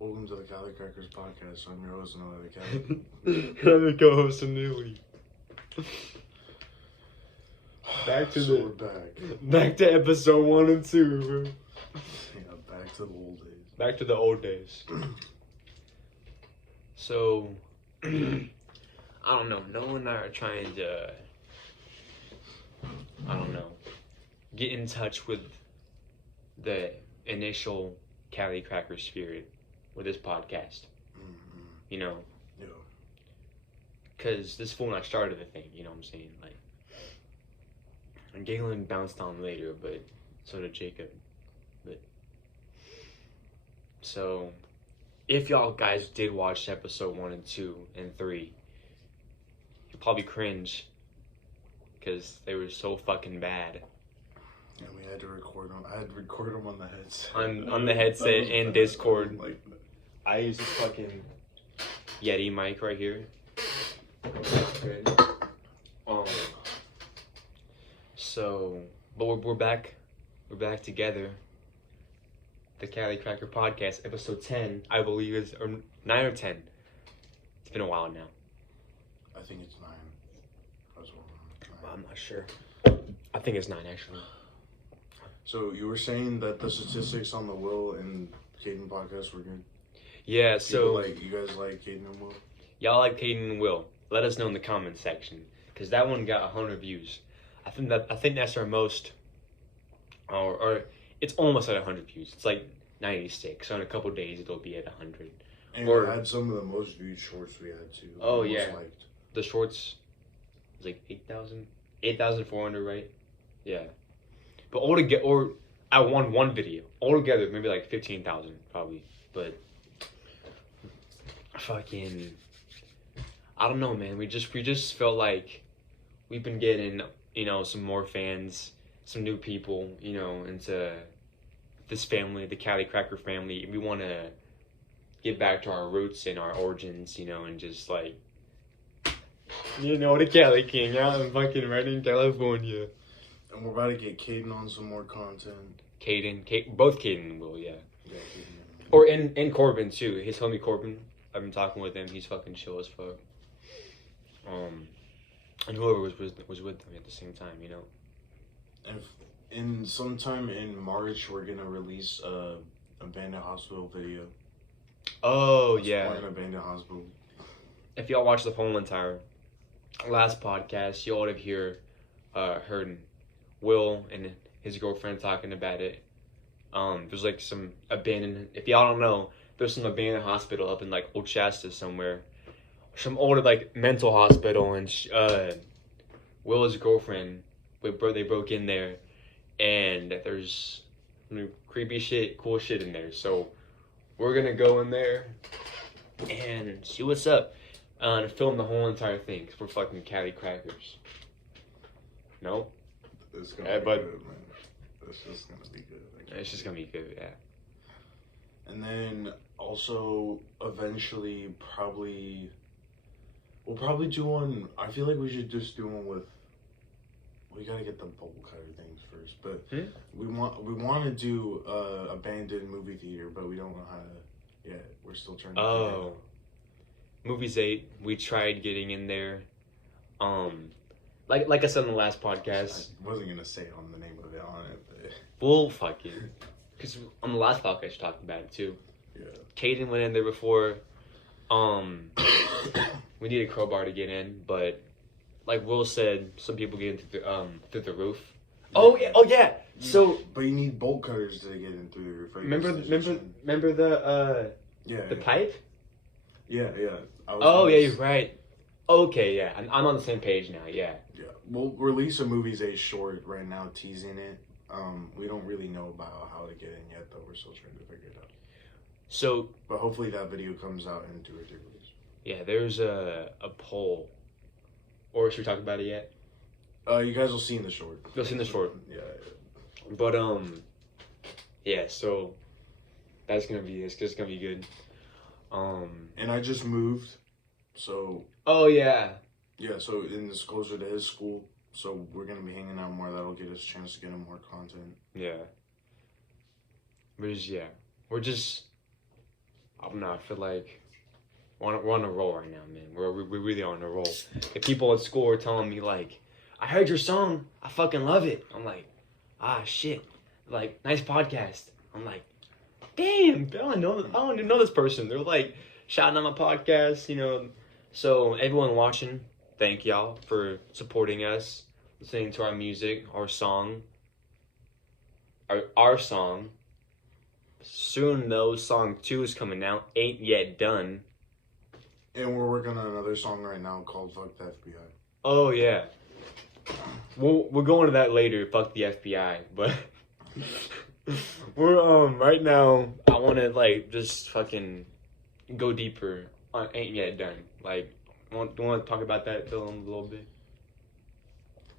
Welcome to the Cali Crackers podcast. I'm your host, Noah the Cali. I'm your co-host, ANEWLY. We're back to episode 1 and 2, bro. Yeah, back to the old days. Back to the old days. So, I don't know. Noah and I are trying to, get in touch with the initial Cali Cracker spirit with this podcast. Mm-hmm. You know? Yeah. Because this fool and I started the thing, you know what I'm saying? Like, and Galen bounced on later, but so did Jacob. But so, if y'all guys did watch episode 1 and 2 and 3, you'll probably cringe because they were so fucking bad. And we had to record them. I had to record them on the headset. On the headset and Discord. Like, I use this fucking Yeti mic right here. So, but we're back. We're back together. The Cali Cracker Podcast, episode 10, I believe is, or 9 or 10. It's been a while now. I think it's 9. I'm not sure. I think it's 9 actually. So you were saying that the statistics on the Will and Caden podcast were good? Yeah, so you guys like Caden and Will? y'all like Caden and Will. Let us know in the comments section. Because that one got 100 views. I think that's our most, or it's almost at 100 views. It's like 96. So in a couple days it'll be at 100. And Or- we had some of the most viewed shorts we had too. Oh, Most yeah. liked. The shorts was like 8,400, right? Yeah. But altogether, or I won one video. Altogether, maybe like 15,000 probably. But fucking, I don't know, man. We just felt like we've been getting, some more fans, some new people, into this family, the Cali Cracker family. We want to get back to our roots and our origins, and just like, the Cali King out in fucking Redding, California. And we're about to get Caden on some more content. Both Caden and Will, yeah. Yeah, Caden. Or and Corbin too. His homie Corbin. I've been talking with him. He's fucking chill as fuck. And whoever was with them at the same time, And sometime in March, we're gonna release a abandoned hospital video. Oh An abandoned hospital. If y'all watched the whole entire last podcast, y'all would have heard Will and his girlfriend talking about it. There's like some abandoned. If y'all don't know, there's some abandoned hospital up in like Old Shasta somewhere. Some older like mental hospital, and Will's girlfriend, they broke in there, and there's creepy shit, cool shit in there. So we're gonna go in there and see what's up, and film the whole entire thing. Cause we're fucking Cali Crackers. No, It's gonna be but- good, man. It's just gonna be good. it's just gonna be good, yeah. And then also eventually we'll probably do one. I feel like we should just do one with. We gotta get the bowl cutter things first, but we want to do abandoned movie theater, but we don't know how to yet. We're still trying to. Oh, Movies 8. We tried getting in there. Like I said in the last podcast. I wasn't gonna say on the name of it on it, but Well, fuck it. Because on the last podcast, you talked about it too. yeah. Caden went in there before. We need a crowbar to get in, but like Will said, some people get in through the roof. Oh yeah. So But you need bolt cutters to get in through the roof. Right? remember the Yeah. pipe? Yeah. Oh yeah, you're right. Okay, yeah, I'm on the same page now. Yeah. Yeah, we'll release a Movies 8 short right now, teasing it. We don't really know about how to get in yet, though. We're still trying to figure it out. So But hopefully that video comes out in 2 or 3 weeks. yeah, there's a poll. Or should we talk about it yet? You guys will see in the short. You'll see in the short. Yeah. But yeah. So it's just gonna be good. And I just moved, so Oh yeah. yeah. So it's closer to his school, so we're gonna be hanging out more. That'll get us a chance to get him more content. Yeah. We're just I don't know. I feel like we're on a roll right now, man. We're really on a roll. If people at school are telling me like, I heard your song, I fucking love it. I'm like, ah shit, like nice podcast. I'm like, damn, I don't even know this person. They're like shouting on my podcast, you know. So everyone watching, thank y'all for supporting us, listening to our music, our song. Our song. Soon though, song 2 is coming out. Ain't yet done. And we're working on another song right now called "Fuck the FBI." Oh yeah. We'll go into that later. Fuck the FBI, but we're right now. I want to like just fucking go deeper on Ain't Yet Done. Like, do you want to talk about that, Dylan, a little bit?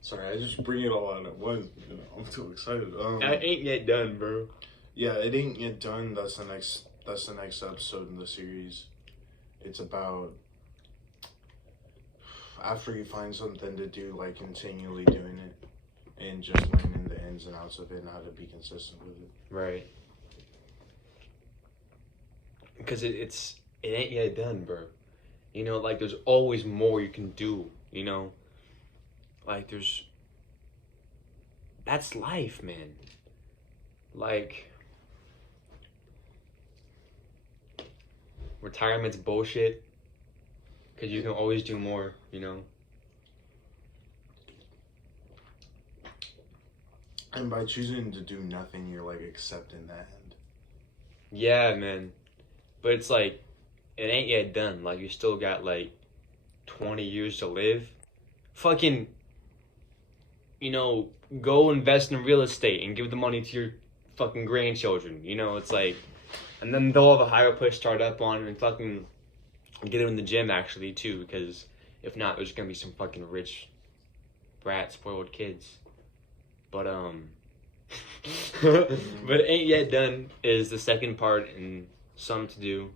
Sorry, I just bring it all out at once. You know, I'm too excited. Ain't Yet Done, bro. Yeah, it ain't yet done. That's the next episode in the series. It's about after you find something to do, like continually doing it, and just learning the ins and outs of it and how to be consistent with it. Right. Because it ain't yet done, bro. You know, like there's always more you can do. You know, like that's life, man. Like, retirement's bullshit. Because you can always do more, you know. And by choosing to do nothing, you're like accepting that end. Yeah, man. But it's like, it ain't yet done. Like, you still got like 20 years to live. Fucking, you know, go invest in real estate and give the money to your fucking grandchildren. You know, it's like, and then they'll have a higher push start up on and fucking get them in the gym actually too, because if not, there's gonna be some fucking rich brat spoiled kids. But but Ain't Yet Done is the second part and some to do.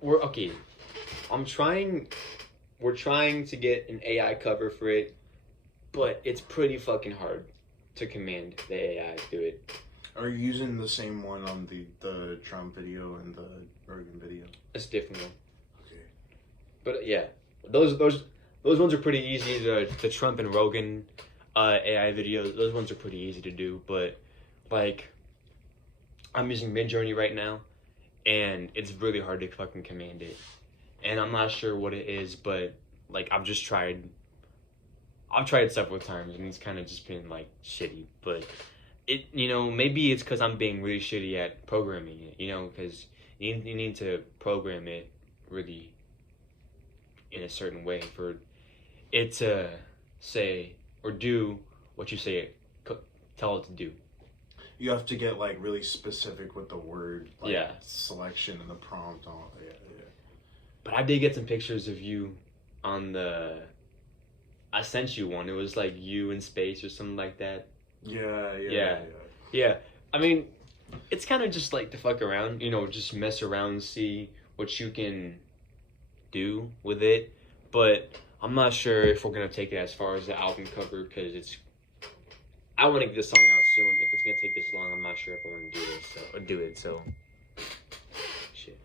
We're okay. We're trying to get an AI cover for it, but it's pretty fucking hard to command the AI to do it. Are you using the same one on the Trump video and the Rogan video? It's a different one. Okay. But yeah, those ones are pretty easy. The Trump and Rogan AI videos, those ones are pretty easy to do. But like, I'm using Midjourney right now, and it's really hard to fucking command it. And I'm not sure what it is, but like I've tried several times, and it's kind of just been like shitty. But it, you know, maybe it's because I'm being really shitty at programming it, you know, because you need to program it really in a certain way for it to say or do what you say it, tell it to do. You have to get like really specific with the word yeah. selection and the prompt on yeah. But I did get some pictures of you on I sent you one. It was like you in space or something like that. Yeah. I mean, it's kind of just like to fuck around, you know, just mess around, see what you can do with it. But I'm not sure if we're gonna take it as far as the album cover, because I want to get this song out soon. If it's gonna take this long, I'm not sure if I want to do it. So shit.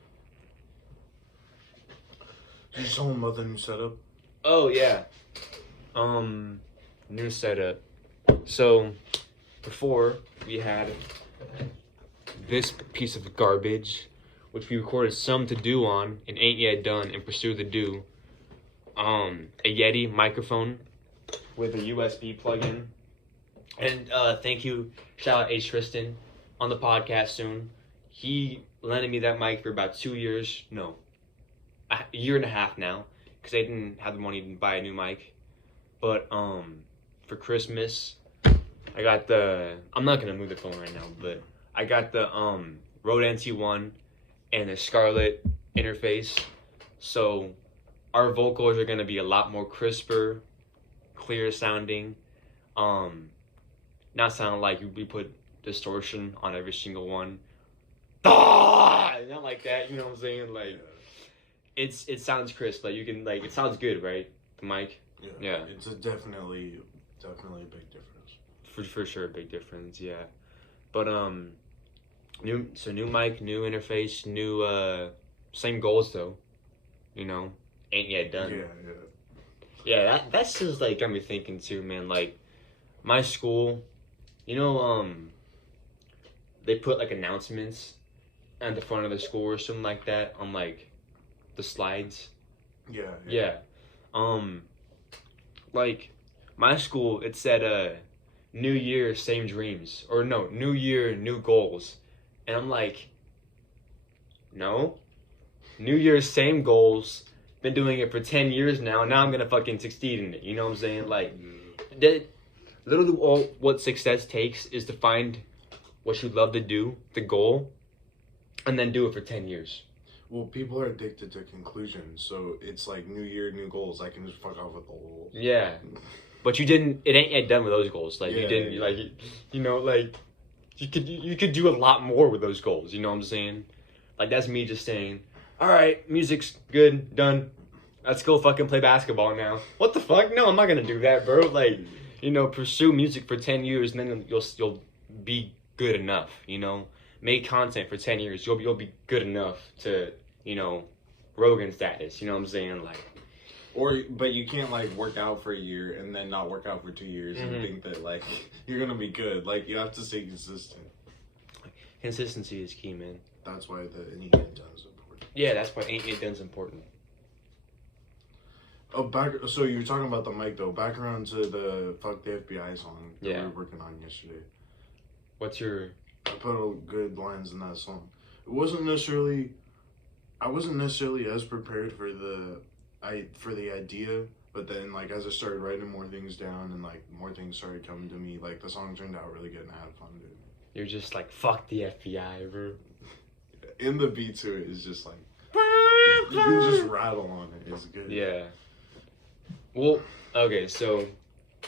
Did you tell them about the new setup? Oh yeah. New setup. So before we had this piece of garbage, which we recorded some to do on and ain't yet done and pursue the do. A Yeti microphone with a USB plug-in. And thank you, shout out H. Tristan on the podcast soon. He lended me that mic for about 2 years. No, a year and a half now, because I didn't have the money to buy a new mic. But for Christmas, I got I'm not gonna move the phone right now, but I got the Rode NT1 and the Scarlett interface. So our vocals are gonna be a lot more crisper, clear sounding. Not sounding like we put distortion on every single one. Not like that, you know what I'm saying? Like, it sounds crisp. Like you can it sounds good, right? The mic. Yeah. It's definitely a big difference. For sure, a big difference. Yeah. But new mic, new interface, new same goals though. You know, ain't yet done. Yeah. Yeah, that's just like got me thinking too, man. Like my school, you know, they put like announcements at the front of the school or something like that on like the slides. Yeah. Like my school, it said New Year, same dreams, or no, New Year, new goals, and I'm like, no, New Year, same goals. Been doing it for 10 years now, and now I'm gonna fucking succeed in it. You know what I'm saying? Like, that literally all what success takes is to find what you love to do, the goal, and then do it for 10 years. Well, people are addicted to conclusions, so it's like new year, new goals. I can just fuck off with the goals. Yeah, but you didn't. It ain't yet done with those goals. Like you didn't. Like you know, like you could do a lot more with those goals. You know what I'm saying? Like that's me just saying, all right, music's good, done. Let's go fucking play basketball now. What the fuck? No, I'm not gonna do that, bro. Like, you know, pursue music for 10 years, and then you'll be good enough. You know, make content for 10 years. You'll be good enough to, you know, Rogan status. You know what I'm saying? Like, but you can't like work out for a year and then not work out for 2 years and think that like you're gonna be good. Like you have to stay consistent. Consistency is key, man. That's why the ain't yet done is important. Yeah, that's why ain't yet done's important. Oh, so you were talking about the mic though. Back around to the "Fuck the FBI" song that we were working on yesterday. What's your? I put all good lines in that song. It wasn't necessarily. I wasn't necessarily as prepared for the idea, but then like as I started writing more things down and like more things started coming to me, like the song turned out really good and I had fun doing it. You're just like fuck the FBI, bro. In the beat to it is just like you can just rattle on it. It's good. Yeah. Well, okay, so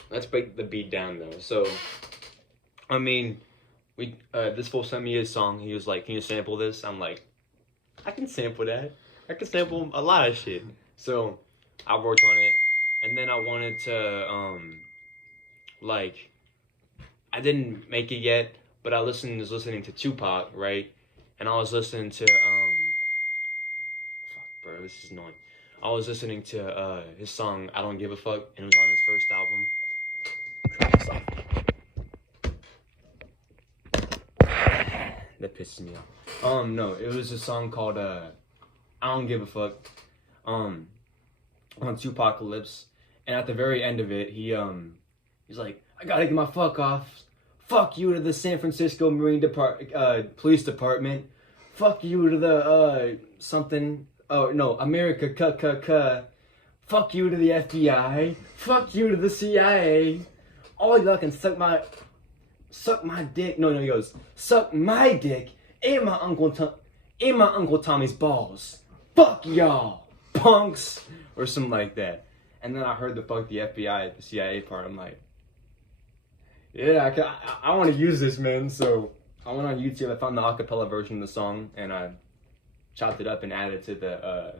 let's break the beat down though. So, I mean, this fool sent me his song. He was like, "Can you sample this?" I'm like, "I can sample that. I can sample a lot of shit." So, I worked on it, and then I wanted to like, I didn't make it yet, but I was listening to Tupac, right? And I was listening to fuck, bro, this is annoying. I was listening to his song "I Don't Give a Fuck" and it was on his first album. That pisses me off. No, it was a song called "I Don't Give a Fuck" on Tupacalypse, and at the very end of it, he's like, "I gotta get my fuck off. Fuck you to the San Francisco Police Department. Fuck you to the something." Oh no, America, fuck you to the FBI, fuck you to the CIA, all y'all can suck my dick. No, he goes, suck my dick and my Uncle Tommy's balls. Fuck y'all, punks, or something like that. And then I heard the fuck the FBI, the CIA part. I'm like, yeah, I want to use this, man. So I went on YouTube, I found the acapella version of the song, and I chopped it up and added to the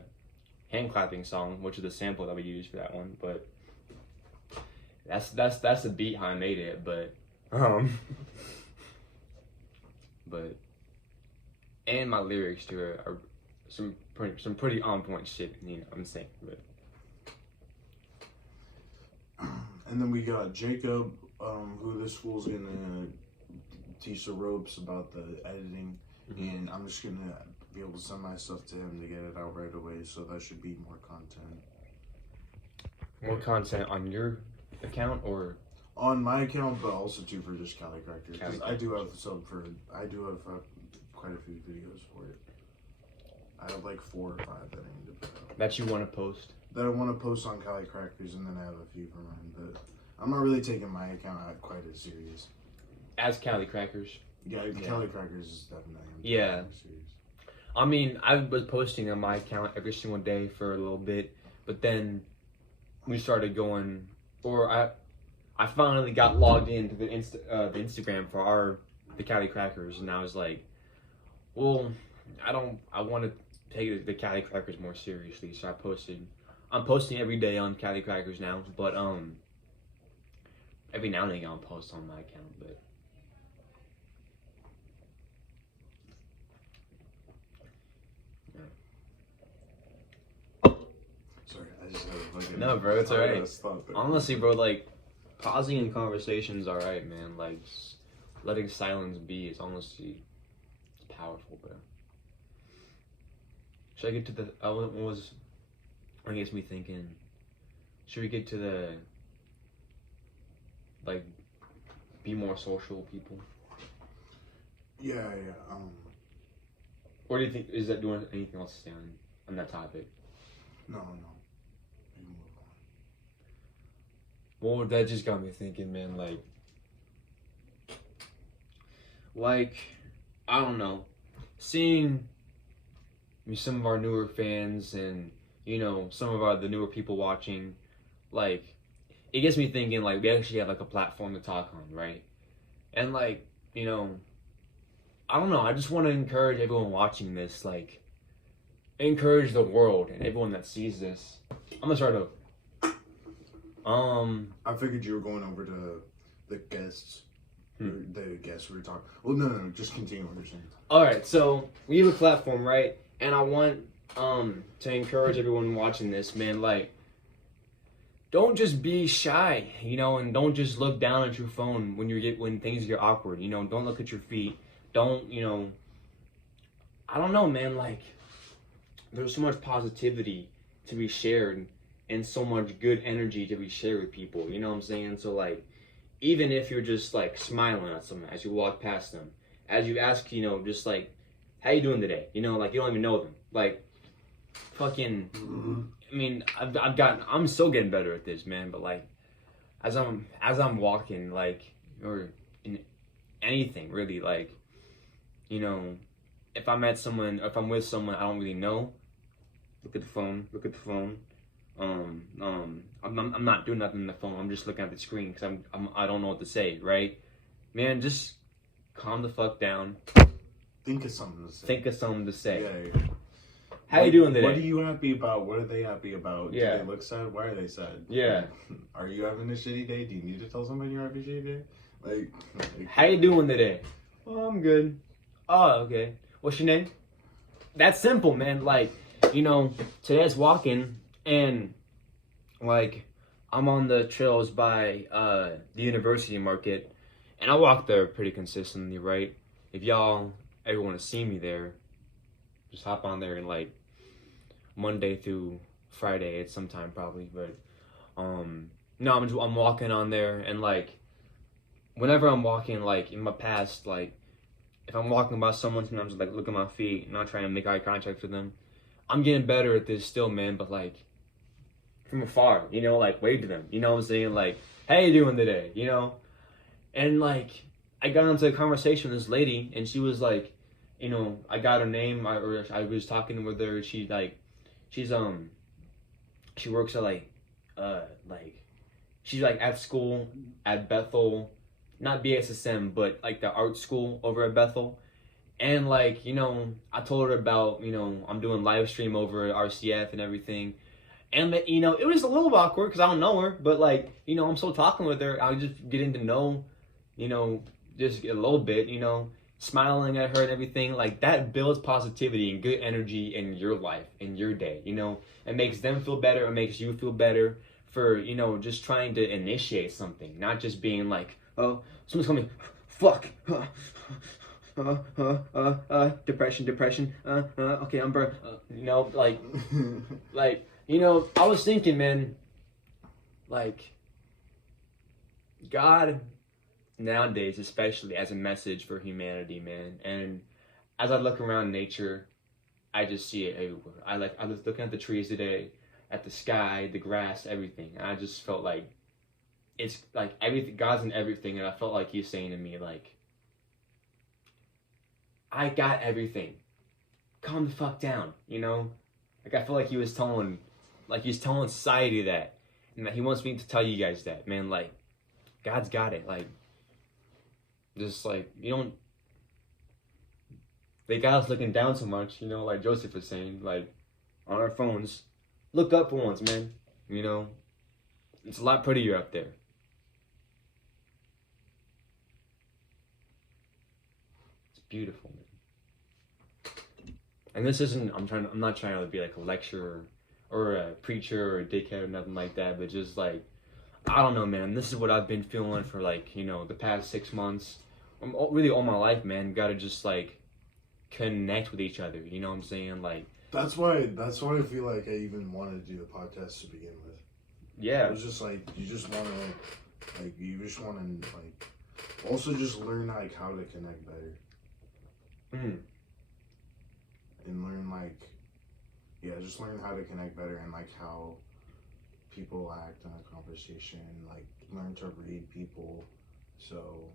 hand clapping song, which is the sample that we used for that one. But that's the beat how I made it. But but and my lyrics to it are some pretty on point shit. You know what I'm saying? But and then we got Jacob, who this school's gonna teach the ropes about the editing, and I'm just gonna be able to send my stuff to him to get it out right away, so that should be more content. More content on your account or on my account, but also too for just Cali Crackers. Because I do have quite a few videos for it. I have like 4 or 5 that I need to put out. That you want to post? That I want to post on Cali Crackers, and then I have a few for mine. But I'm not really taking my account out quite as serious. As Cali Crackers? Yeah, Cali Crackers is definitely serious. I mean, I was posting on my account every single day for a little bit, but then we started going, or I finally got logged into the Instagram for the Cali Crackers, and I was like, well, I want to take the Cali Crackers more seriously, so I'm posting every day on Cali Crackers now, but every now and again I'll post on my account, but No, bro, it's alright. Stop it. Honestly, bro, like, pausing in conversation's alright, man. Like, just letting silence be is honestly powerful, bro. Should I get to the? What gets me thinking? Should we get to the? Like, be more social people. Yeah. Or do you think is that doing anything else to stay on that topic? No. We can move on. Well, that just got me thinking, man. Like, I don't know, seeing some of our newer fans and some of the newer people watching, like, it gets me thinking, like, we actually have like a platform to talk on, right? And like, I don't know, I just want to encourage everyone watching this, like, encourage the world and everyone that sees this. I'm gonna start over. I figured you were going over to the guests. The guests we were talking. Well, no, just continue what you're saying. All right, so we have a platform, right? And I want to encourage everyone watching this, man. Like, don't just be shy, and don't just look down at your phone when things get awkward. Don't look at your feet. Don't, I don't know, man. Like, there's so much positivity to be shared and so much good energy to be shared with people. You know what I'm saying? So, like, even if you're just like smiling at someone as you walk past them, as you ask, just like, how you doing today? Like, you don't even know them. Like, fucking, I mean, I'm still getting better at this, man. But like, as I'm walking, like, or in anything really, like, if I'm with someone I don't really know, look at the phone. I'm not doing nothing on the phone. I'm just looking at the screen because I don't know what to say, right? Man, just calm the fuck down. Think of something to say. Yeah. How you doing today? What are you happy about? What are they happy about? Yeah. Do they look sad? Why are they sad? Yeah. Are you having a shitty day? Do you need to tell somebody you're having a shitty day? Like, how you doing today? Oh, I'm good. Oh, okay. What's your name? That's simple, man. Like, today I was walking and, like, I'm on the trails by the University Market, and I walk there pretty consistently, right? If y'all ever want to see me there, just hop on there and, like, Monday through Friday at some time probably, but no, I'm walking on there, and like, whenever I'm walking, like, in my past, like, if I'm walking by someone, sometimes like look at my feet and not trying to make eye contact with them. I'm getting better at this still, man, but like, from afar, like, wave to them, what I'm saying? Like, how you doing today? And like, I got into a conversation with this lady, and she was like, I got her name, I was talking with her. She works at she's like at school at Bethel, not BSSM, but like the art school over at Bethel. And like, I told her about, I'm doing live stream over at RCF and everything. And it was a little awkward because I don't know her, but like, I'm still talking with her. I was just getting to know, just a little bit, smiling at her and everything. Like, that builds positivity and good energy in your life, in your day, It makes them feel better. It makes you feel better for, just trying to initiate something, not just being like, oh, someone's coming, fuck, depression, okay, I'm burnt, I was thinking, man, like, God nowadays, especially, as a message for humanity, man. And as I look around nature, I just see it everywhere. I was looking at the trees today, at the sky, the grass, everything, and I just felt like it's like everything, God's in everything, and I felt like He's saying to me, like, I got everything. Calm the fuck down, Like, I feel like He's telling society that, and that He wants me to tell you guys that, man. Like, God's got it. Like, just like, they got us looking down so much, like Joseph was saying, like, on our phones. Look up for once, man. It's a lot prettier up there. It's beautiful, man. And this isn't, I'm not trying to be like a lecturer or a preacher or a dickhead or nothing like that, but just like, I don't know, man. This is what I've been feeling for like, the past 6 months. Really all my life, man. Gotta just like connect with each other. You know what I'm saying? Like, that's why I feel like I even wanted to do the podcast to begin with. Yeah. It was just like, you just want to also just learn like how to connect better. And learn just learn how to connect better and like how people act in a conversation, like learn to read people so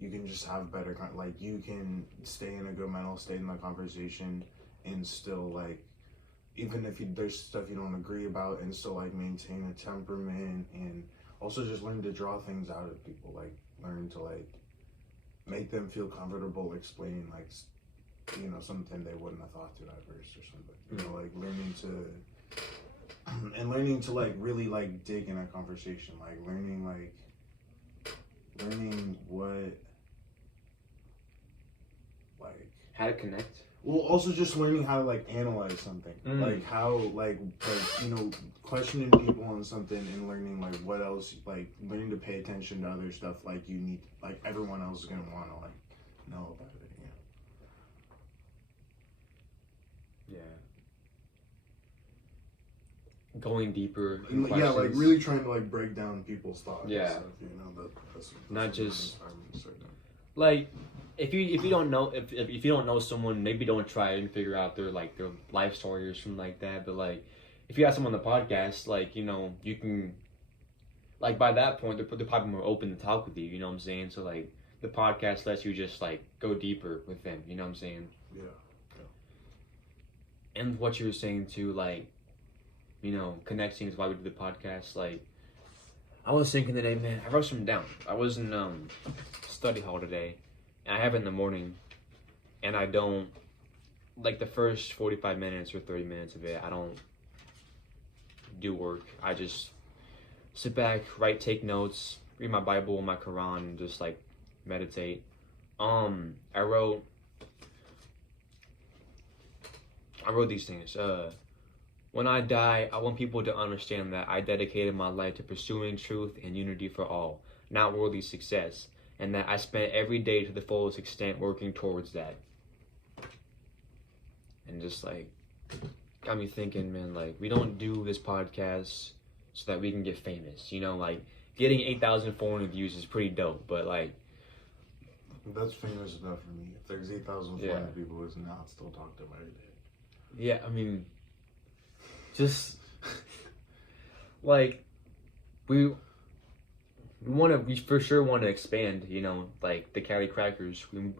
you can just have better like you can stay in a good mental state in the conversation and still like, even if there's stuff you don't agree about, and still like maintain a temperament, and also just learn to draw things out of people, like learn to like make them feel comfortable explaining like something they wouldn't have thought to at first or something. Like learning to like really like dig in a conversation, like learning what like how to connect. Well, also just learning how to like analyze something, like how questioning people on something, and learning like what else, like learning to pay attention to other stuff like you need, like everyone else is gonna want to like know about it. Going deeper. Yeah, like really trying to like break down people's thoughts. Yeah. And stuff, that's not just like if you don't know if you don't know someone, maybe don't try and figure out their life story or something like that. But like if you have someone on the podcast, like you can like by that point they're probably more open to talk with you. You know what I'm saying? So like the podcast lets you just like go deeper with them. You know what I'm saying? Yeah. And what you were saying too, like. Connecting is why we do the podcast. Like, I was thinking today, man, I wrote something down. I was in study hall today, and I have it in the morning, and I don't, like the first 45 minutes or 30 minutes of it, I don't do work. I just sit back, take notes, read my Bible, my Quran, and just like meditate. I wrote these things. When I die, I want people to understand that I dedicated my life to pursuing truth and unity for all, not worldly success, and that I spent every day to the fullest extent working towards that. And just like, got me thinking, man, like, we don't do this podcast so that we can get famous. Like, getting 8,400 views is pretty dope, but like, that's famous enough for me. If there's 8,400 people who's not still talked about it. Yeah, I mean, just like we for sure want to expand, like the Cali Crackers. We're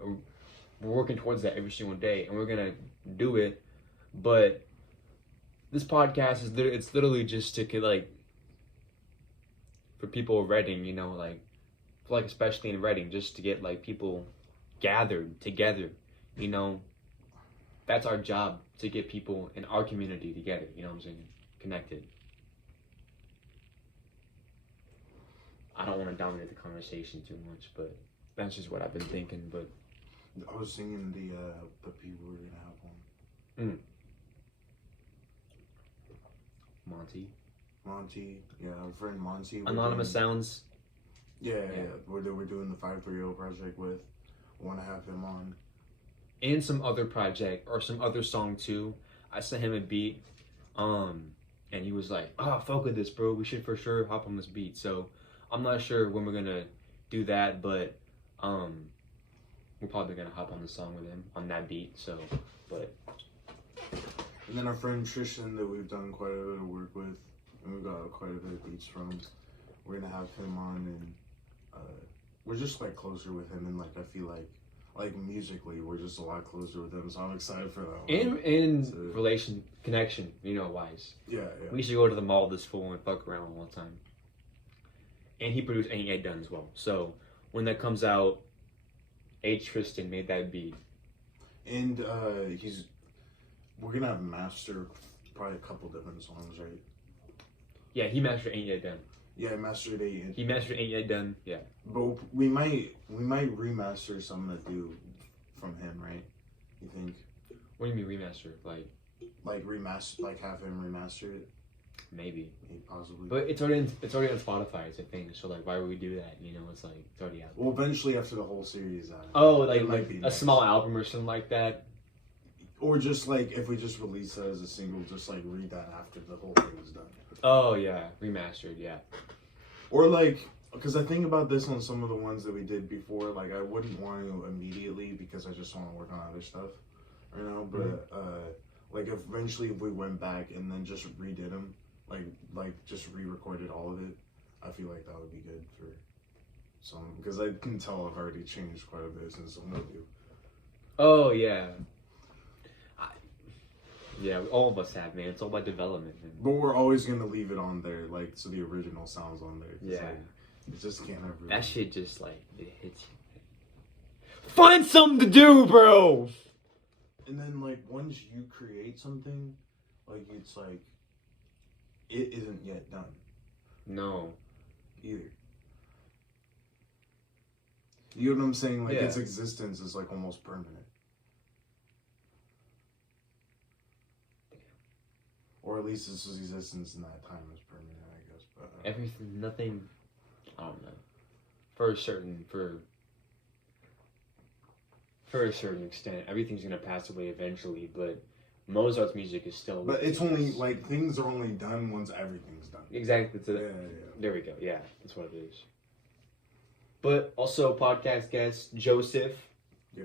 working towards that every single day, and we're gonna do it. But this podcast it's literally just to get like for people of Reading, like especially in Reading, just to get like people gathered together. That's our job, to get people in our community together, you know what I'm saying? Connected. I don't want to dominate the conversation too much, but that's just what I've been thinking. But I was thinking the people we're gonna have on. Monty, yeah, our friend Monty. Anonymous Sounds. Yeah. We're doing the 530 project with. I want to have him on. And some other project or some other song too. I sent him a beat, and he was like, fuck with this, bro. We should for sure hop on this beat. So I'm not sure when we're gonna do that, but we're probably gonna hop on the song with him on that beat. So, but. And then our friend Tristan that we've done quite a bit of work with, and we've got quite a bit of beats from. We're gonna have him on, and we're just like closer with him, and like I feel like musically we're just a lot closer with him, so I'm excited for that one. In relation connection, wise. Yeah. We used to go to the mall this fool and fuck around all the time. And he produced Ain't Yet Done as well. So when that comes out, Tristan made that beat. And we're gonna have master probably a couple different songs, right? Yeah, he mastered Ain't Yet Done. Yeah, mastered Ain't. He mastered Ain't Yet Done. Yeah. But we might remaster some that do from him, right? You think? What do you mean remaster? Like like remaster, like have him remaster it. Maybe Possibly. But it's already on Spotify. It's a thing. So like, why would we do that? You know, it's like it's already out. Well, eventually after the whole series. Like a small album or something like that. Or just like if we just release it as a single, just like read that after the whole thing is done. Oh yeah, remastered. Yeah. Or like, because I think about this on some of the ones that we did before. Like I wouldn't want to immediately because I just want to work on other stuff, you know. But like eventually if we went back and then just redid them. Like just re-recorded all of it. I feel like that would be good for some, because I can tell I've already changed quite a bit since the movie. Oh yeah. Yeah, all of us have, man. It's all about development. Man. But we're always gonna leave it on there, like so the original sounds on there. Yeah. Like, it just can't ever. That shit just like it hits you. Find something to do, bro. And then like once you create something, like it's like. It isn't yet done. No. Either. You know what I'm saying? Like its existence is like almost permanent. Or at least its existence in that time is permanent, I guess. But everything, nothing. I don't know. For a certain extent, everything's gonna pass away eventually, but. Mozart's music is still. But it's only like things are only done once everything's done. Exactly. There we go. Yeah, that's what it is. But also podcast guest Joseph. Yeah.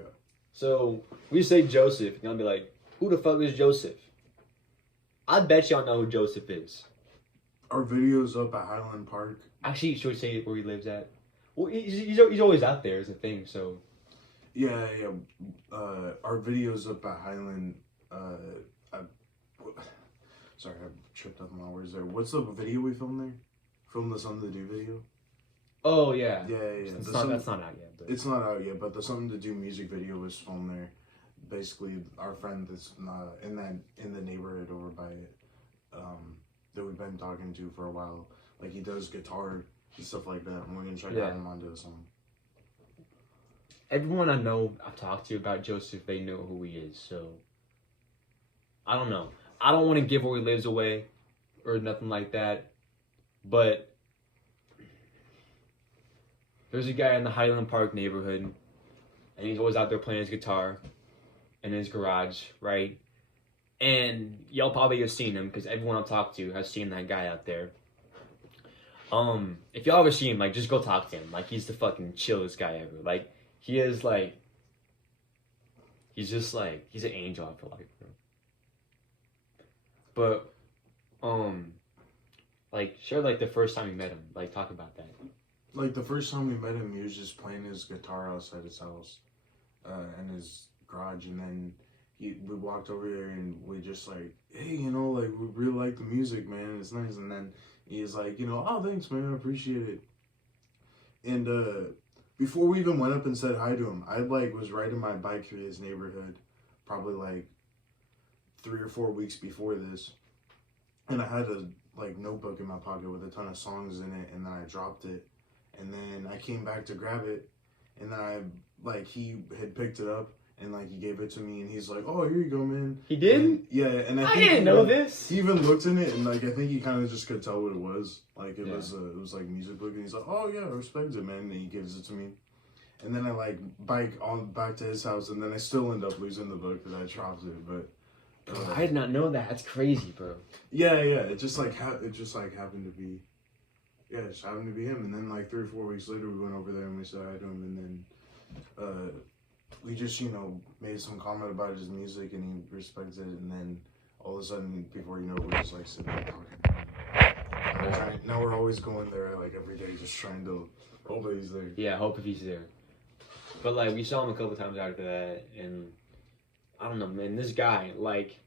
So we say Joseph, and I'll be like, "Who the fuck is Joseph?" I bet y'all know who Joseph is. Our videos up at Highland Park. Actually, should we say where he lives at? Well, he's always out there as a thing. So. Yeah. Our videos up at Highland. Sorry, I tripped up my words there. What's the video we filmed there? Filmed the Something to Do video? Oh, yeah. Yeah. That's not out yet. But. It's not out yet, but the Something to Do music video was filmed there. Basically, our friend that's in the neighborhood over by that we've been talking to for a while. Like, he does guitar and stuff like that, and we're going to try to have him onto a song. Everyone I know, I've talked to about Joseph, they know who he is, so... I don't know. I don't want to give where he lives away or nothing like that. But there's a guy in the Highland Park neighborhood, and he's always out there playing his guitar in his garage, right? And y'all probably have seen him because everyone I've talked to has seen that guy out there. If y'all ever see him, like, just go talk to him. Like, he's the fucking chillest guy ever. Like, he is like, he's just like, he's an angel, I feel like, bro. But, like, share, like, the first time you met him. Like, talk about that. Like, the first time we met him, he was just playing his guitar outside his house, in his garage, and then we walked over there, and we just like, hey, you know, like, we really like the music, man, it's nice, and then he's like, you know, oh, thanks, man, I appreciate it, and, before we even went up and said hi to him, I, like, was riding my bike through his neighborhood, probably, like, 3 or 4 weeks before this, and I had a like notebook in my pocket with a ton of songs in it, and then I dropped it, and then I came back to grab it, and then he had picked it up, and like he gave it to me, and he's like, oh, here you go, man. He did? And, yeah, and I didn't know this. He even looked in it, and like I think he kind of just could tell what it was. Like it was like music book, and he's like, oh yeah, I respect it, man, and he gives it to me. And then I like bike on back to his house, and then I still end up losing the book because I dropped it, but. I did not know that. That's crazy, bro. Yeah. It just like happened to be. Yeah, it just happened to be him. And then like 3 or 4 weeks later, we went over there and we said hi to him, and then we just made some comment about his music, and he respects it. And then all of a sudden, before you know, we're just like sitting there talking. Now we're always going there like every day, just trying to hope that he's there. Yeah, hope if he's there. But like we saw him a couple times after that, and. I don't know, man. This guy, like,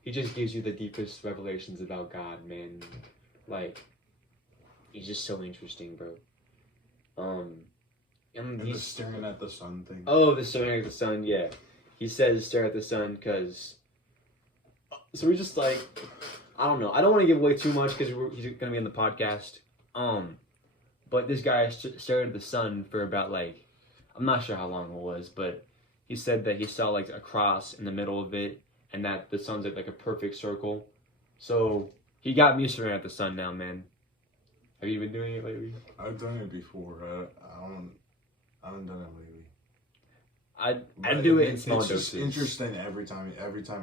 he just gives you the deepest revelations about God, man. Like, he's just so interesting, bro. And he's staring at the sun thing. Oh, the staring at the sun, yeah. He says stare at the sun because. So we're just like, I don't know. I don't want to give away too much because he's gonna be on the podcast. But this guy stared at the sun for about like, I'm not sure how long it was, but. He said that he saw like a cross in the middle of it, and that the sun's like a perfect circle. So he got me staring at the sun now, man. Have you been doing it lately? I've done it before. I haven't done it lately. I do it in small doses. It's just interesting every time he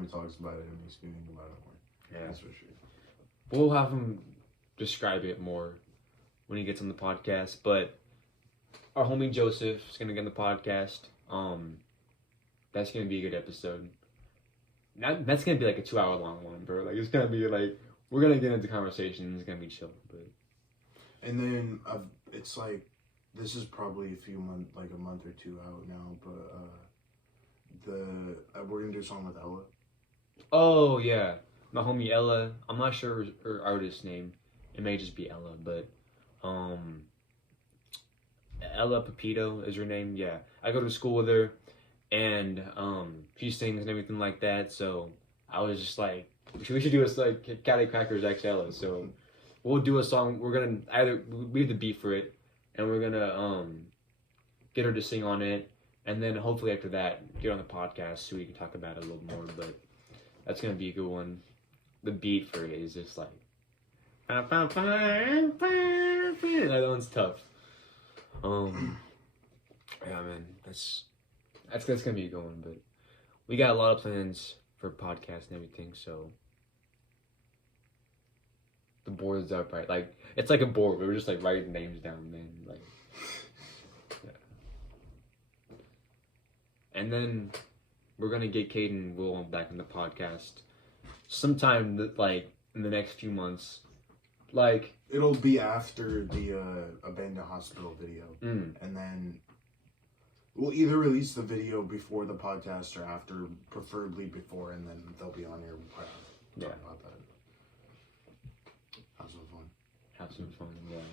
talks about it, it makes me think about it more. Yeah, that's for sure. We'll have him describe it more when he gets on the podcast. But our homie Joseph is gonna get on the podcast. That's gonna be a good episode. That's gonna be like a 2-hour long one, bro. Like it's gonna be like we're gonna get into conversation. It's gonna be chill, but. And then it's like this is probably a month or two out now, but we're gonna do a song with Ella. Oh yeah, my homie Ella. I'm not sure her artist name. It may just be Ella, but Ella Pepito is her name. Yeah, I go to school with her, and she sings and everything like that. So I was just like, we should do a like Cali Crackers X Ella. So we'll do a song. We're gonna we have the beat for it, and we're gonna get her to sing on it, and then hopefully after that get on the podcast so we can talk about it a little more. But that's gonna be a good one. The beat for it is just like that one's tough. Yeah, man, that's gonna be a good one. But we got a lot of plans for podcasts and everything, so the board is up, right? Like it's like a board. We were just like writing names down, man. Like, yeah. And then we're gonna get Caden and Will back in the podcast sometime like in the next few months. Like it'll be after the abandoned hospital video, and then we'll either release the video before the podcast or after, preferably before, and then they'll be on here. Talk about that. Have some fun, yeah.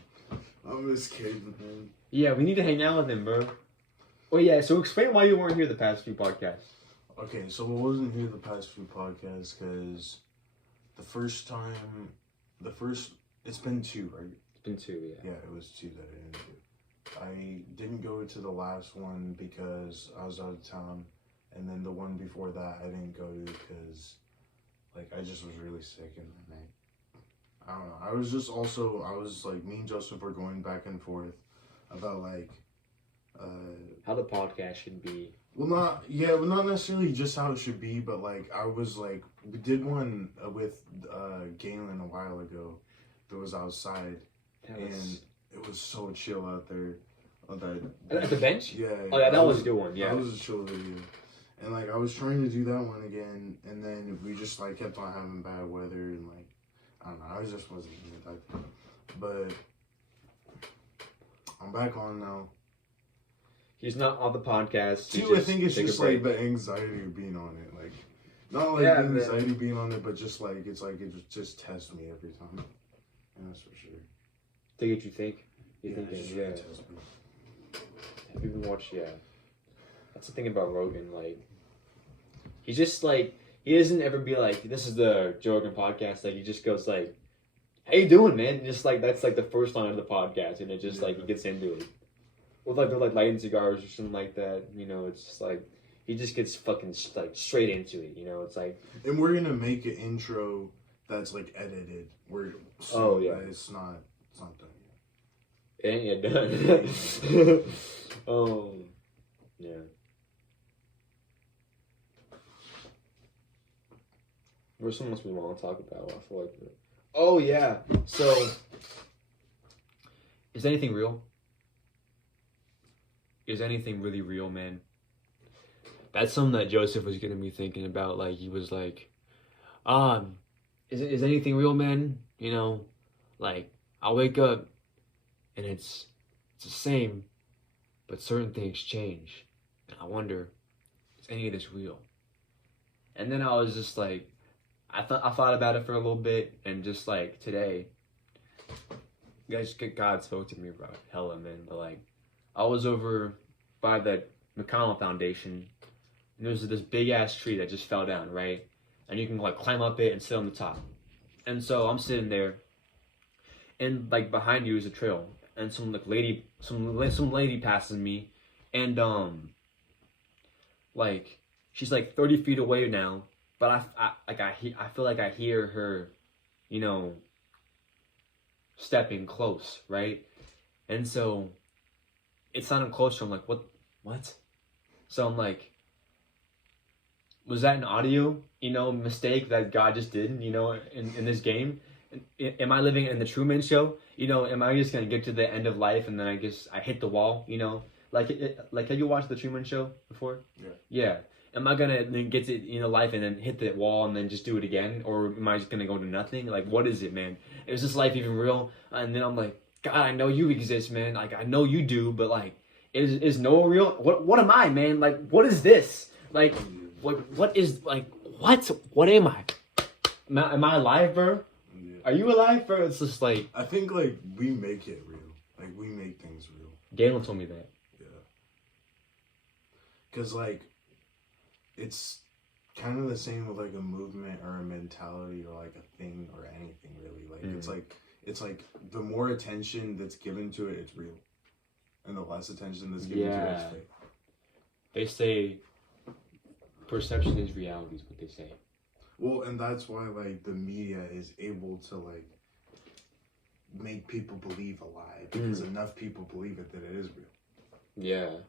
I miss Caden, man. Yeah, we need to hang out with him, bro. Oh yeah, so explain why you weren't here the past few podcasts. Okay, so I wasn't here the past few podcasts because it's been 2, right? It's been 2, yeah. Yeah, it was 2 that I didn't do. I didn't go to the last one because I was out of town, and then the one before that I didn't go to because, like, I just was really sick and I don't know. I was like, me and Joseph were going back and forth about like, how the podcast should be. Well, not necessarily just how it should be, but like I was like, we did one with Galen a while ago that was outside, and it was so chill out there. At the bench? Yeah. Oh yeah, that was a good one. Yeah. That was a chill video. And like I was trying to do that one again, and then we just like kept on having bad weather and like I don't know. I just wasn't into that. But I'm back on now. He's not on the podcast. I think it's just like the anxiety of being on it. Like, not like the anxiety of being on it, but just like, it's like, it just tests me every time. Yeah, that's for sure. Think what you think? Yeah. Test me. Have you been watching? Yeah. That's the thing about Rogan. Like, he's just like, he doesn't ever be like, this is the Joe Rogan podcast. Like, he just goes like, how you doing, man? And just like, that's like the first line of the podcast. And it just like, he gets into it. With like, they're like lighting cigars or something like that. You know, it's just like, he just gets fucking like straight into it. You know, it's like. And we're going to make an intro that's like edited. It's not done yet. It ain't yet done. Yeah. Where's something else we want to talk about? I feel like. Oh yeah. So, is anything real? Is anything really real, man? That's something that Joseph was getting me thinking about. Like he was like, is anything real, man? You know, like I wake up and it's the same, but certain things change, and I wonder, is any of this real? And then I was just like, I thought about it for a little bit, and just like today, God spoke to me about it, hella, man. But like, I was over by the McConnell Foundation, and there's this big ass tree that just fell down, right? And you can like climb up it and sit on the top. And so I'm sitting there, and like behind you is a trail, and some lady passes me, and like she's like 30 feet away now, but I feel like I hear her, you know, stepping close, right? And so it sounded closer. I'm like, what? So I'm like, was that an audio, mistake that God just did, in this game? Am I living in the Truman Show? Am I just gonna get to the end of life and then I hit the wall? Like have you watched the Truman Show before? Yeah. Yeah. Am I gonna then get to life and then hit the wall and then just do it again, or am I just gonna go to nothing? Like, what is it, man? Is this life even real? And then I'm like, God, I know you exist, man. Like, I know you do, but like, is Noah real? What am I, man? Like, what is this? Like, what is like what? What am I? Am I alive, bro? Yeah. Are you alive, bro? It's just like I think like we make it real. Like we make things real. Galen told me that. Yeah. Cause like it's kind of the same with like a movement or a mentality or like a thing or anything really. Like it's like the more attention that's given to it, it's real, and the less attention that's given to it, it's fake. They say perception is reality is what they say. Well, and that's why like the media is able to like make people believe a lie because enough people believe it that it is real. Yeah.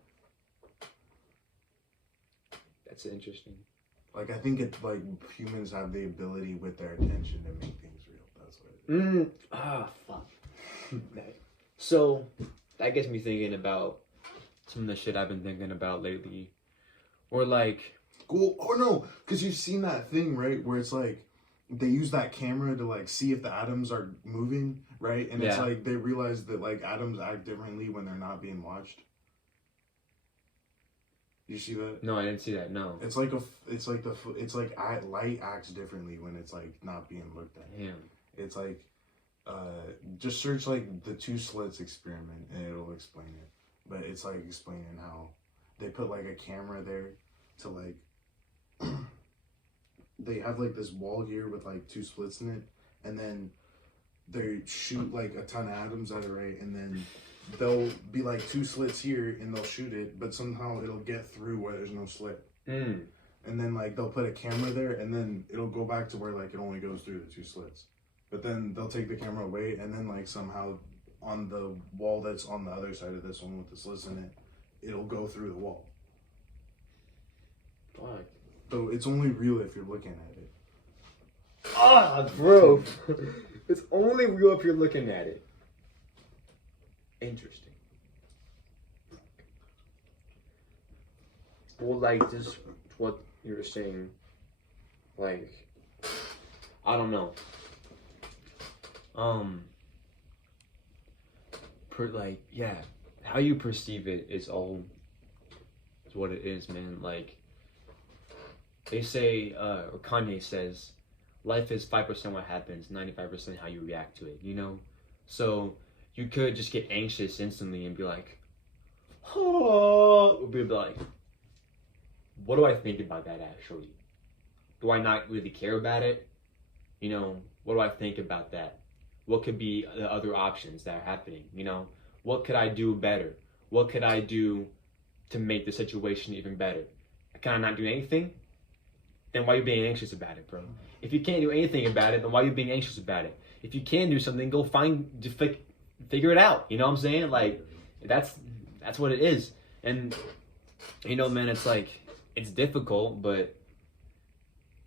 That's interesting. Like I think it's like humans have the ability with their attention to make things real. That's what it is. Fuck. So that gets me thinking about some of the shit I've been thinking about lately. Or like Cool. Oh no, because you've seen that thing, right? Where it's like they use that camera to like see if the atoms are moving, right? And it's like they realize that like atoms act differently when they're not being watched. You see that? No, I didn't see that. No. It's like light acts differently when it's like not being looked at. Damn. It's like just search like the two slits experiment and it'll explain it. But it's like explaining how they put like a camera there to like they have like this wall here with like two slits in it, and then they shoot like a ton of atoms at it, right? And then they'll be like two slits here and they'll shoot it, but somehow it'll get through where there's no slit. And then like they'll put a camera there and then it'll go back to where like it only goes through the two slits. But then they'll take the camera away and then like somehow on the wall that's on the other side of this one with the slits in it, it'll go through the wall. Fuck. So it's only real if you're looking at it. Bro. It's only real if you're looking at it. Interesting. Well, like, just what you were saying, like, I don't know. How you perceive it is what it is, man. Like, they say, or Kanye says, life is 5% what happens, 95% how you react to it, So you could just get anxious instantly and be like, oh, or be like, what do I think about that actually? Do I not really care about it? What do I think about that? What could be the other options that are happening? What could I do better? What could I do to make the situation even better? Can I not do anything? Then why are you being anxious about it, bro? If you can't do anything about it, then why are you being anxious about it? If you can do something, go figure it out. You know what I'm saying? Like, that's what it is. And, man, it's like, it's difficult, but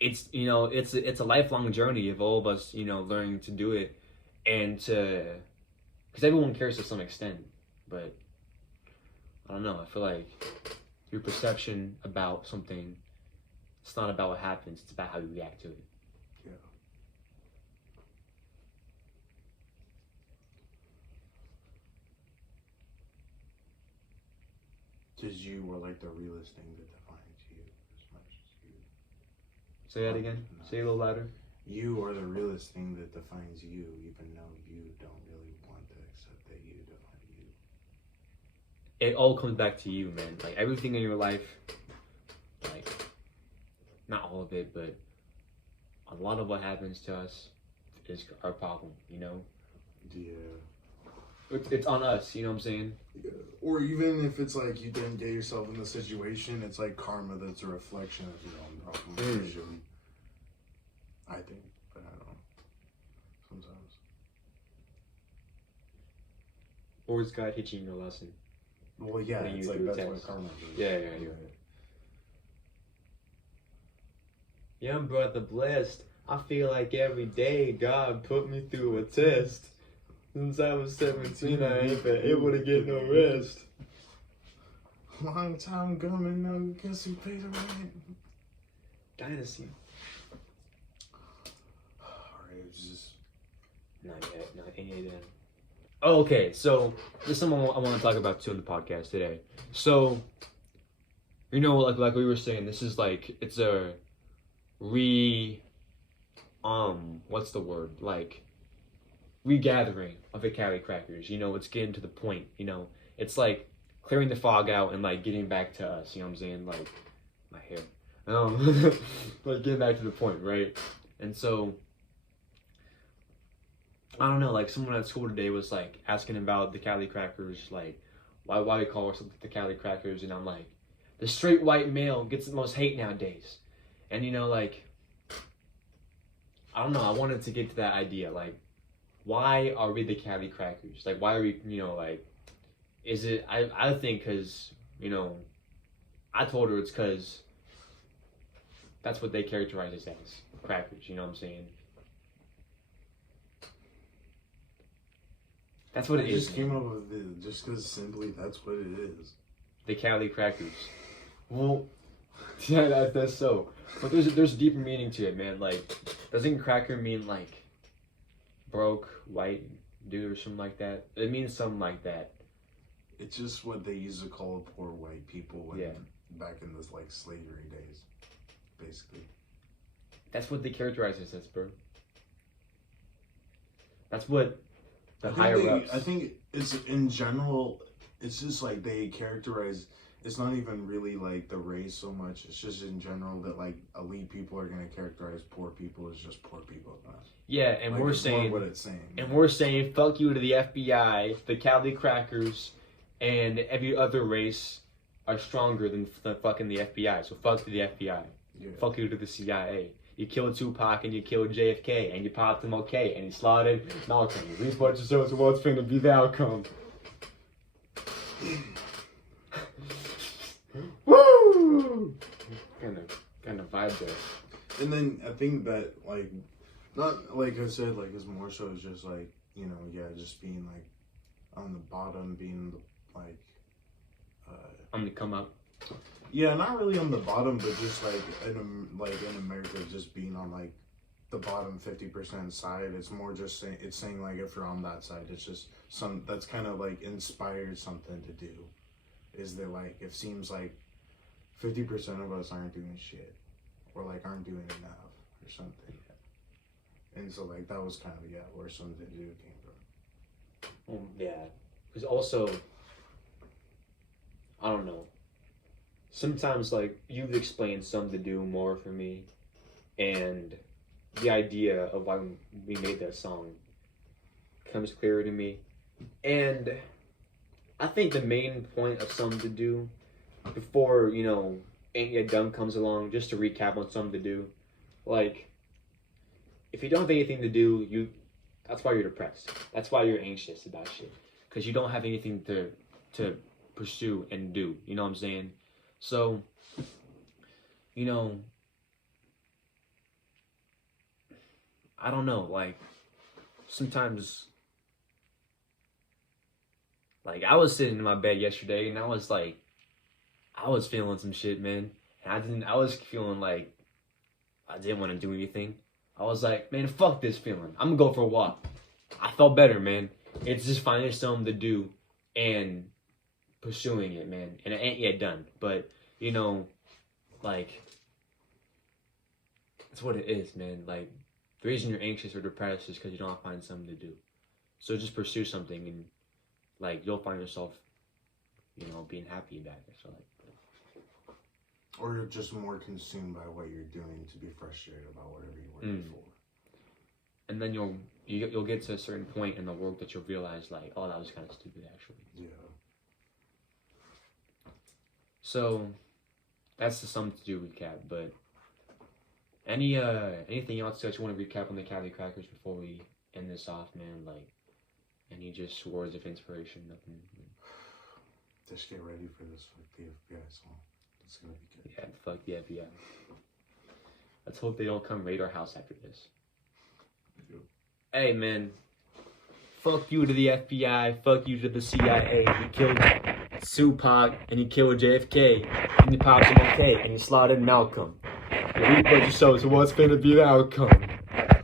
it's a lifelong journey of all of us, learning to do it and because everyone cares to some extent, but I don't know. I feel like your perception about something, it's not about what happens, it's about how you react to it. Yeah. Because you were like the realest thing that defines you as much as you. Say that again? No. Say it a little louder. You are the realest thing that defines you, even though you don't really want to accept that you define you. It all comes back to you, man. Like, everything in your life, like, not all of it, but a lot of what happens to us is our problem, Yeah. It's on us, you know what I'm saying? Yeah. Or even if it's like you didn't get yourself in the situation, it's like karma that's a reflection of your own problem. I think, but I don't know. Sometimes. Or is God teaching you a lesson? Well, yeah, it's like that's what karma is. Yeah. Yeah, brother, blessed. I feel like every day God put me through a test. Since I was 17, I ain't been able to get no rest. Long time coming, I guess you paid the rent. Dynasty. Alright, it's just... Not yet. Oh, okay, so there's something I want to talk about too on the podcast today. So, you know, like we were saying, this is like, it's a what's the word? Like, regathering of the Cali Crackers. You know, it's getting to the point, you know. It's like clearing the fog out and like getting back to us, you know what I'm saying? Like, my hair. Like getting back to the point, right? And so, I don't know, like someone at school today was like asking about the Cali Crackers, like why we call ourselves the Cali Crackers, and I'm like, the straight white male gets the most hate nowadays. And you know, like, I don't know, I wanted to get to that idea, like, why are we the Cali Crackers? Like, why are we, you know, like, is it, I think because, you know, I told her it's because that's what they characterize us as, crackers, you know what I'm saying? That's what it is. I just came up with it just because simply that's what it is. The Cali Crackers. Well, yeah, that's so. But there's a deeper meaning to it, man. Like, doesn't cracker mean like broke white dude or something like that? It means something like that. It's just what they used to call poor white people back in this like slavery days, basically. That's what they characterize us as, bro. That's what the higher ups. I think it's in general. It's just like they characterize. It's not even really like the race so much. It's just in general that like elite people are gonna characterize poor people as just poor people. Yeah, and like, we're saying what it's saying. And we're saying fuck you to the FBI, the Cali Crackers, and every other race are stronger than fucking the FBI. So fuck to the FBI. Yeah. Fuck you to the CIA. You killed Tupac and you killed JFK and you popped him okay and you slaughtered Malcolm. You reap what you sow, so what's finna be the outcome? Woo! Kind of vibe there. And then I think that like, not like I said, like it's more so it's just like, you know, yeah, just being like on the bottom, being like on the come up. Yeah, not really on the bottom, but just like in America, just being on like the bottom 50% side. It's more just saying like if you're on that side, it's just that's kind of like inspired something to do. Is that like it seems like 50% of us aren't doing shit, or like aren't doing enough, or something. And so like that was kind of where something to do came from. Yeah, because also, I don't know. Sometimes, like, you've explained something to do more for me, and the idea of why we made that song comes clearer to me. And I think the main point of something to do, before, you know, Ain't Yet Done comes along, just to recap on something to do, like, if you don't have anything to do, that's why you're depressed. That's why you're anxious about shit. Because you don't have anything to pursue and do. You know what I'm saying? So, you know, I don't know, like, sometimes, like, I was sitting in my bed yesterday, and I was feeling some shit, man, and I was feeling like I didn't want to do anything. I was like, man, fuck this feeling, I'm gonna go for a walk. I felt better, man. It's just finding something to do, and pursuing it, man, and it ain't yet done, but, you know, like, that's what it is, man. Like, the reason you're anxious or depressed is because you don't find something to do. So just pursue something, and, like, you'll find yourself, you know, being happy about it. So, like, or you're just more consumed by what you're doing to be frustrated about whatever you're working for. And then you'll get to a certain point in the work that you'll realize, like, oh, that was kind of stupid, actually. Yeah. So, that's the something to do recap, but Anything else that you want to recap on the Cali Crackers before we end this off, man? Like, any just words of inspiration? Nothing. Just get ready for this fuck the FBI song. It's gonna be good. Yeah, fuck the FBI. Let's hope they don't come raid our house after this. Hey, man. Fuck you to the FBI. Fuck you to the CIA. You killed Tupac and you killed JFK. And you popped him okay. And you slaughtered Malcolm. You reap what you sow, so what's gonna be the outcome?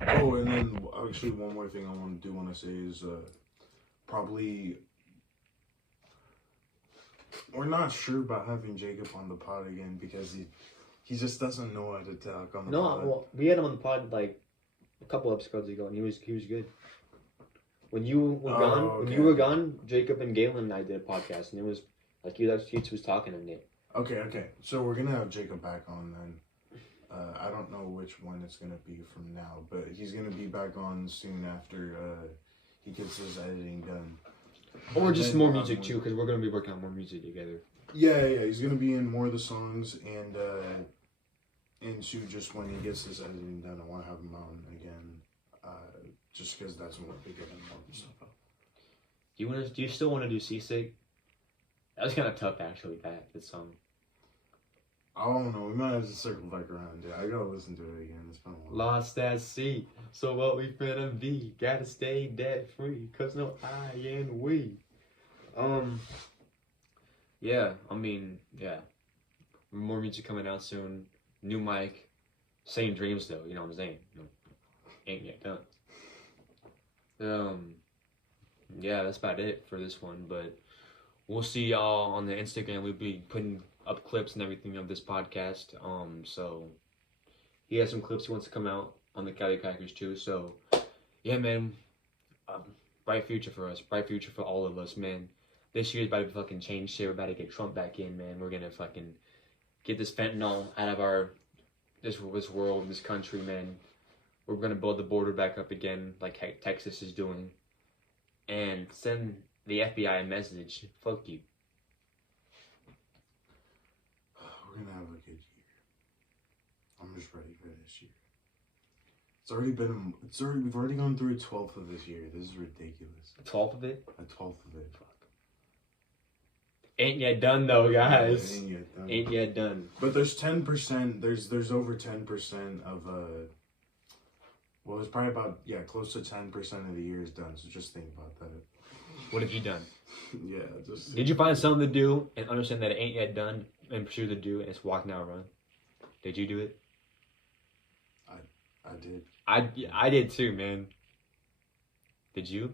Oh, and then actually one more thing I want to say is probably we're not sure about having Jacob on the pod again because he just doesn't know how to talk on the pod. No, well, we had him on the pod like a couple episodes ago, and he was good. When you were gone, Jacob and Galen and I did a podcast, and it was like he was talking to Nick. Okay. So we're gonna have Jacob back on then. I don't know which one it's gonna be from now, but he's gonna be back on soon after he gets his editing done. Or just more music too, because we're gonna be working on more music together. Yeah. He's gonna be in more of the songs and to just when he gets his editing done, I want to have him on again. Just because that's more bigger than more stuff. Do you still want to do Seasick? That was kind of tough actually. That song. I don't know. We might have to circle back around. Yeah, I gotta listen to it again. It's been a while. Lost at sea. So what we finna be? Gotta stay debt free. Cause no I and we. Yeah. I mean, yeah. More music coming out soon. New mic. Same dreams though. You know what I'm saying? No, ain't yet done. Yeah, that's about it for this one. But we'll see y'all on the Instagram. We'll be putting up clips and everything of this podcast. So he has some clips he wants to come out on the Cali Crackers too. So yeah, man, bright future for us, bright future for all of us, man. This year's about to fucking change shit. We're about to get Trump back in, man. We're gonna fucking get this fentanyl out of this world, this country, man. We're gonna build the border back up again, like Texas is doing, and send the FBI a message. Fuck you. We're gonna have a good year. I'm just ready for this year. We've already gone through a 12th of this year. This is ridiculous. A 12th of it? A 12th of it. Fuck. Ain't yet done though, guys. Ain't yet done. But there's 10%. There's over 10% of well, it's probably about close to 10% of the year is done. So just think about that. What have you done? Yeah, just. Did you find something to do and understand that it ain't yet done and pursue the do and it's walk now run? Did you do it? I did. I did too, man. Did you?